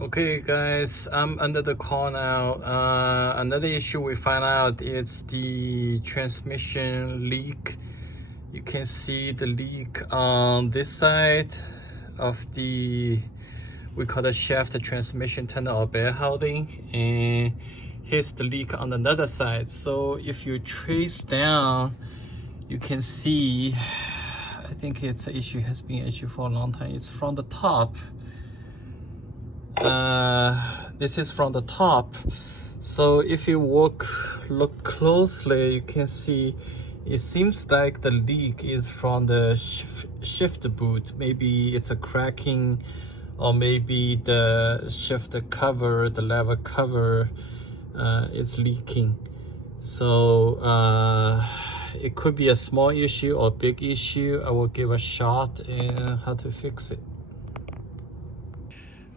Okay guys, I'm under the car now. Another issue we find out is the transmission leak. You can see the leak on this side of the, we call the shaft transmission tunnel or bell housing, and here's the leak on another side. So if you trace down, you can see, I think it's an issue, has been an issue for a long time. It's from the top. This is from the top. So if you look closely, you can see it seems like the leak is from the shift boot. Maybe it's a cracking, or maybe the shift cover, the lever cover is leaking. So it could be a small issue or big issue. I will give a shot and how to fix it.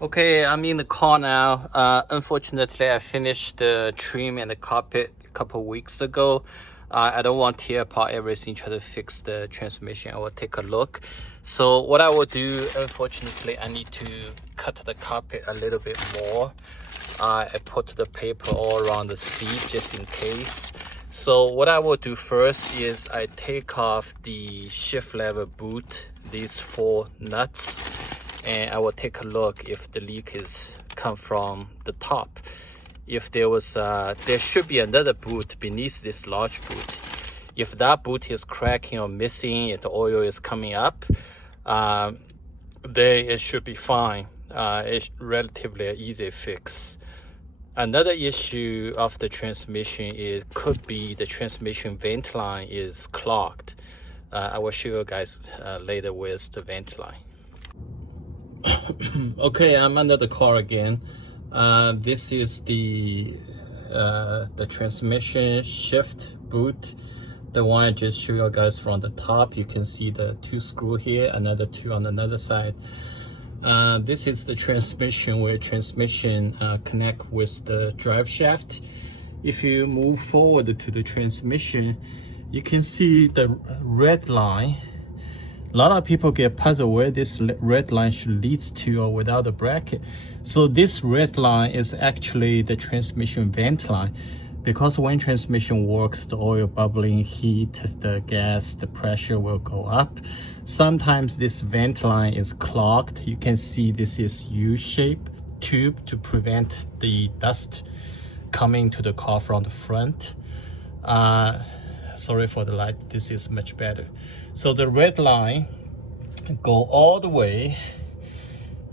Okay, I'm in the car now. Unfortunately, I finished the trim and the carpet a couple weeks ago. I don't want to tear apart everything, try to fix the transmission. I will take a look. So what I will do, unfortunately, I need to cut the carpet a little bit more. I put the paper all around the seat just in case. So what I will do first is I take off the shift lever boot, these 4 nuts. And I will take a look if the leak is come from the top. If there was, there should be another boot beneath this large boot. If that boot is cracking or missing, if the oil is coming up, then it should be fine. It's relatively an easy fix. Another issue of the transmission is could be the transmission vent line is clogged. I will show you guys later where's the vent line. Okay, I'm under the car again. This is the transmission shift boot, the one I just showed you guys from the top. You can see the 2 screws here, another 2 on another side. This is the transmission, where transmission connect with the drive shaft. If you move forward to the transmission, you can see the red line. A lot of people get puzzled where this red line should lead to or without a bracket. So this red line is actually the transmission vent line, because when transmission works, the oil bubbling, heat, the gas, the pressure will go up. Sometimes this vent line is clogged. You can see this is U-shaped tube to prevent the dust coming to the car from the front. Sorry for the light, this is much better. So the red line go all the way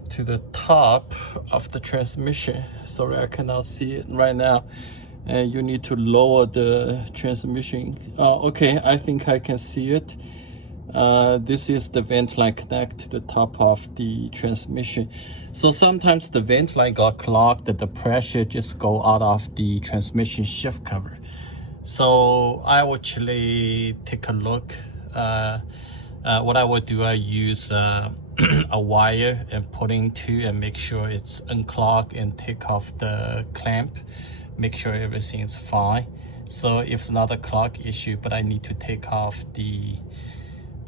to the top of the transmission. Sorry, I cannot see it right now. And you need to lower the transmission. Okay, I think I can see it. This is the vent line connect to the top of the transmission. So sometimes the vent line got clogged, the pressure just go out of the transmission shift cover. So I will actually take a look. What I would do, I use a wire and put into and make sure it's unclogged and take off the clamp, make sure everything is fine. So if it's not a clog issue, but I need to take off the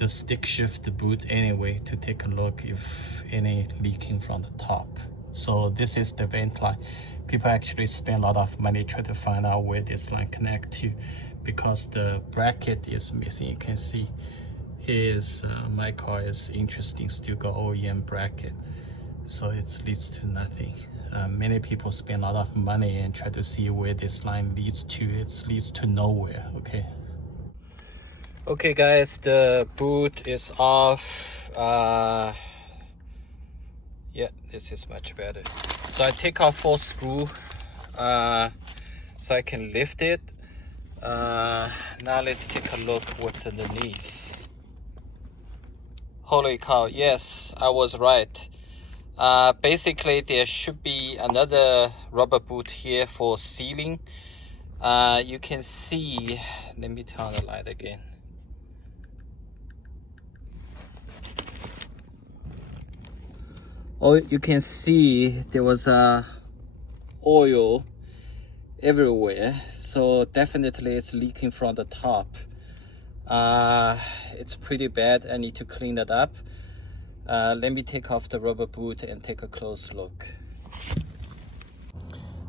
stick shift boot anyway to take a look if any leaking from the top. So this is the vent line. People actually spend a lot of money trying to find out where this line connect to, because the bracket is missing. You can see here's my car is interesting, still got OEM bracket, so it leads to nothing. Many people spend a lot of money and try to see where this line leads to. It leads to nowhere. Okay guys, the boot is off. Yeah, this is much better. So I take off 4 screws so I can lift it. Now let's take a look what's underneath. Holy cow, yes, I was right. Basically there should be another rubber boot here for sealing. You can see, let me turn on the light again. Oh, you can see there was oil everywhere, so definitely it's leaking from the top. It's pretty bad. I need to clean it up. Let me take off the rubber boot and take a close look.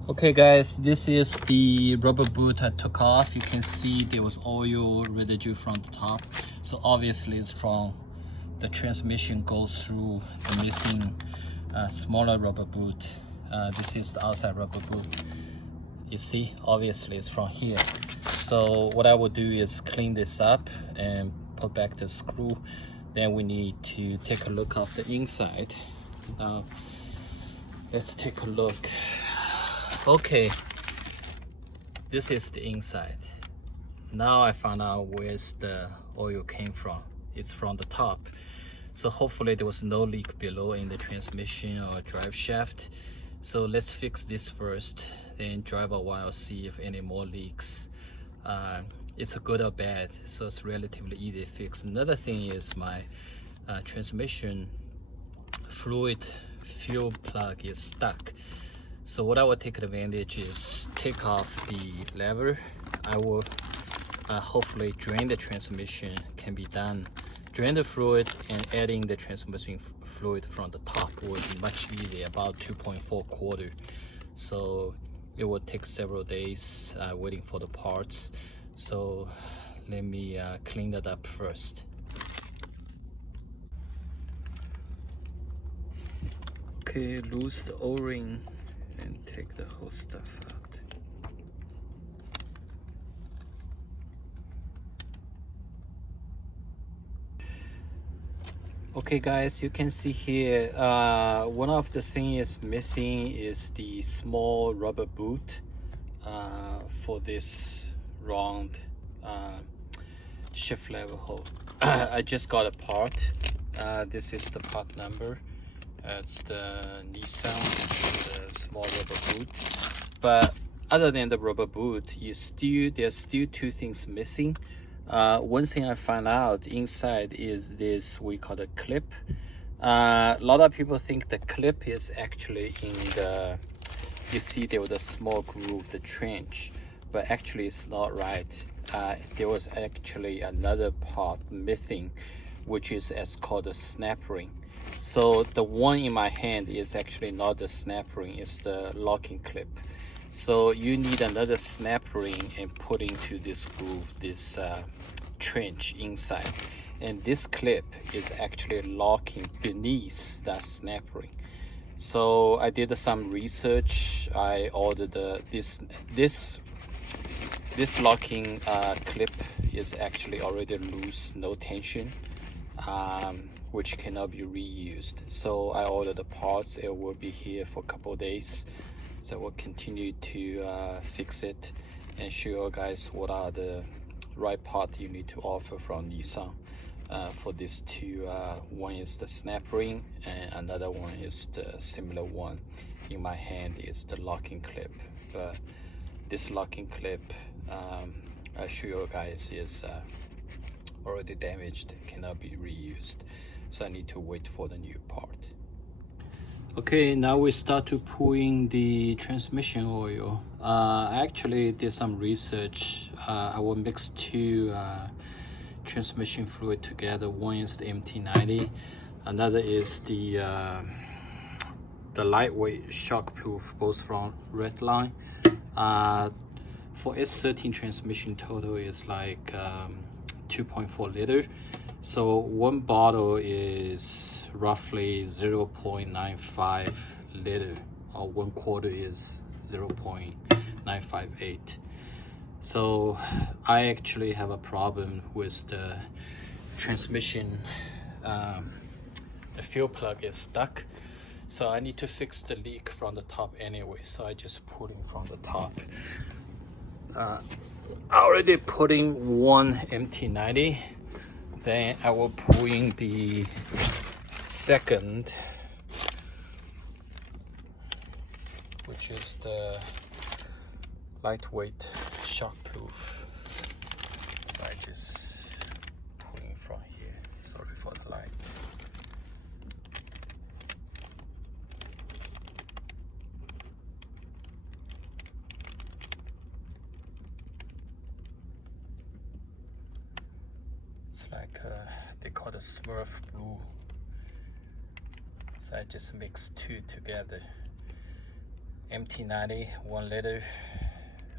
Okay guys, this is the rubber boot I took off. You can see there was oil residue from the top. So obviously it's from the transmission goes through the missing smaller rubber boot. This is the outside rubber boot. You see, obviously it's from here. So what I will do is clean this up and put back the screw. Then we need to take a look of the inside. Now let's take a look. Okay, this is the inside. Now I found out where's the oil came from. It's from the top. So hopefully there was no leak below in the transmission or drive shaft. So let's fix this first, then drive a while, see if any more leaks. It's a good or bad, so it's relatively easy to fix. Another thing is my transmission fluid fuel plug is stuck. So what I will take advantage is take off the lever. I will hopefully drain the transmission, can be done. Drain the fluid and adding the transmission fluid from the top will be much easier, about 2.4 quarter. So it will take several days waiting for the parts. So let me clean that up first. Okay, loose the O-ring and take the whole stuff out. Okay guys, you can see here one of the things missing is the small rubber boot for this round shift lever hole. I just got a part. This is the part number. It's the Nissan, the small rubber boot. But other than the rubber boot, there's still two things missing. One thing I found out inside is this we call the clip. A lot of people think the clip is actually in the, you see there was a small groove, the trench, but actually it's not right. There was actually another part missing, which is as called a snap ring. So the one in my hand is actually not the snap ring, it's the locking clip. So you need another snap ring and put into this groove, this trench inside. And this clip is actually locking beneath that snap ring. So I did some research. I ordered this locking clip is actually already loose, no tension, which cannot be reused. So I ordered the parts. It will be here for a couple of days. So we'll continue to fix it and show you guys what are the right part you need to offer from Nissan for these two. One is the snap ring and another one is the similar one in my hand is the locking clip. But this locking clip, I show you guys, is already damaged, cannot be reused. So I need to wait for the new part. Okay, now we start to pouring the transmission oil. I actually did some research. I will mix two transmission fluid together. One is the MT90, another is the lightweight shockproof, both from Redline. For S13 transmission, total is like 2.4 liter. So one bottle is roughly 0.95 liter, or 1/4 is 0.958. So I actually have a problem with the transmission. The fuel plug is stuck, so I need to fix the leak from the top anyway. So I just put in from the top. I already put in one MT90. Then I will pull in the second, which is the lightweight shockproof. So I just pull in from here. Sorry for the light. It's like they call it Smurf blue. So I just mix two together. MT90 1 liter,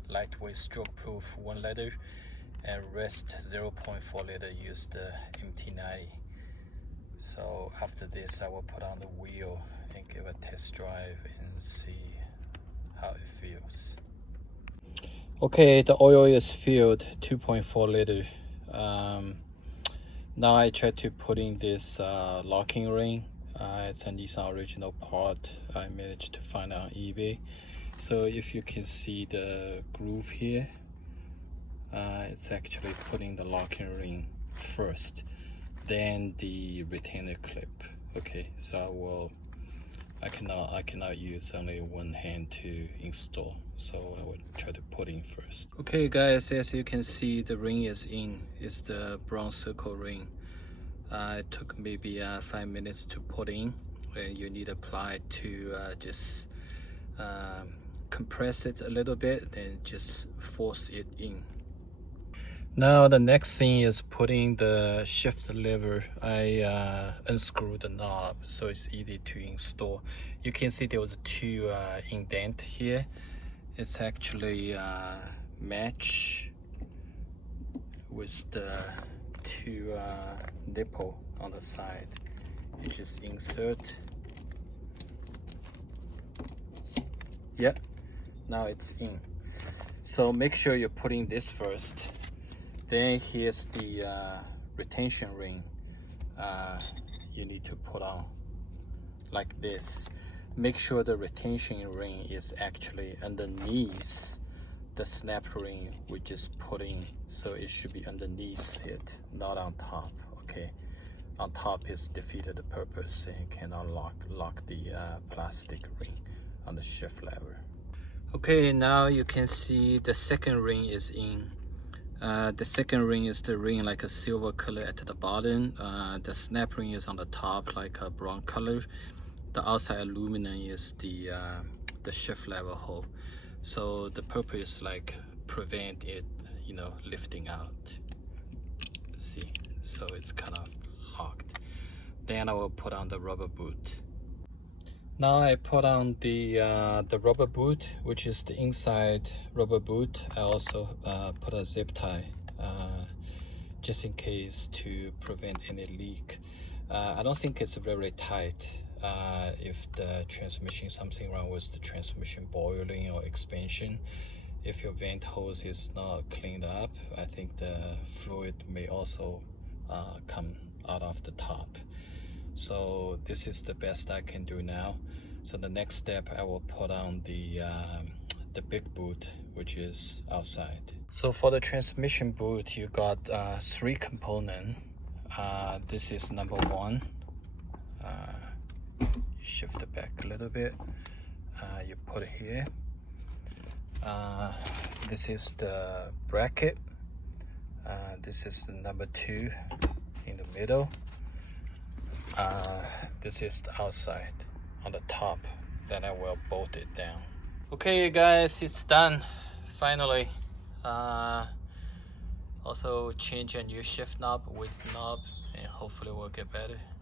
lightweight stroke proof 1 liter, and rest 0.4 liter use the MT90. So after this I will put on the wheel and give a test drive and see how it feels. Okay, the oil is filled 2.4 liter. Now I try to put in this locking ring. It's a Nissan original part I managed to find on eBay. So if you can see the groove here, it's actually putting the locking ring first, then the retainer clip. Okay, so I cannot use only one hand to install, so I will try to put in first. Okay guys, as you can see, the ring is in. It's the brown circle ring. It took maybe 5 minutes to put in, and you need apply to just compress it a little bit, then just force it in. Now the next thing is putting the shift lever. I unscrewed the knob so it's easy to install. You can see there was 2 indent here. It's actually match with the 2 nipple on the side. You just insert. Yeah, now it's in. So make sure you're putting this first. Then here's the retention ring. You need to put on like this. Make sure the retention ring is actually underneath the snap ring we just put in. So it should be underneath it, not on top. Okay, on top is defeated the purpose and cannot lock the plastic ring on the shift lever. Okay, now you can see the second ring is in. The second ring is the ring like a silver color at the bottom. The snap ring is on the top like a brown color. The outside aluminum is the shift lever hole. So the purpose is like prevent it, you know, lifting out. See, so it's kind of locked. Then I will put on the rubber boot. Now I put on the rubber boot, which is the inside rubber boot. I also put a zip tie just in case to prevent any leak. I don't think it's very tight. If the transmission, something wrong with the transmission boiling or expansion, if your vent hose is not cleaned up, I think the fluid may also come out of the top. So this is the best I can do now. So the next step, I will put on the big boot, which is outside. So for the transmission boot, you got 3 components. This is number 1. You shift it back a little bit. You put it here. This is the bracket. This is the number 2 in the middle. This is the outside on the top. Then I will bolt it down. Okay guys, it's done finally. Also change a new shift knob with knob, and hopefully we'll get better.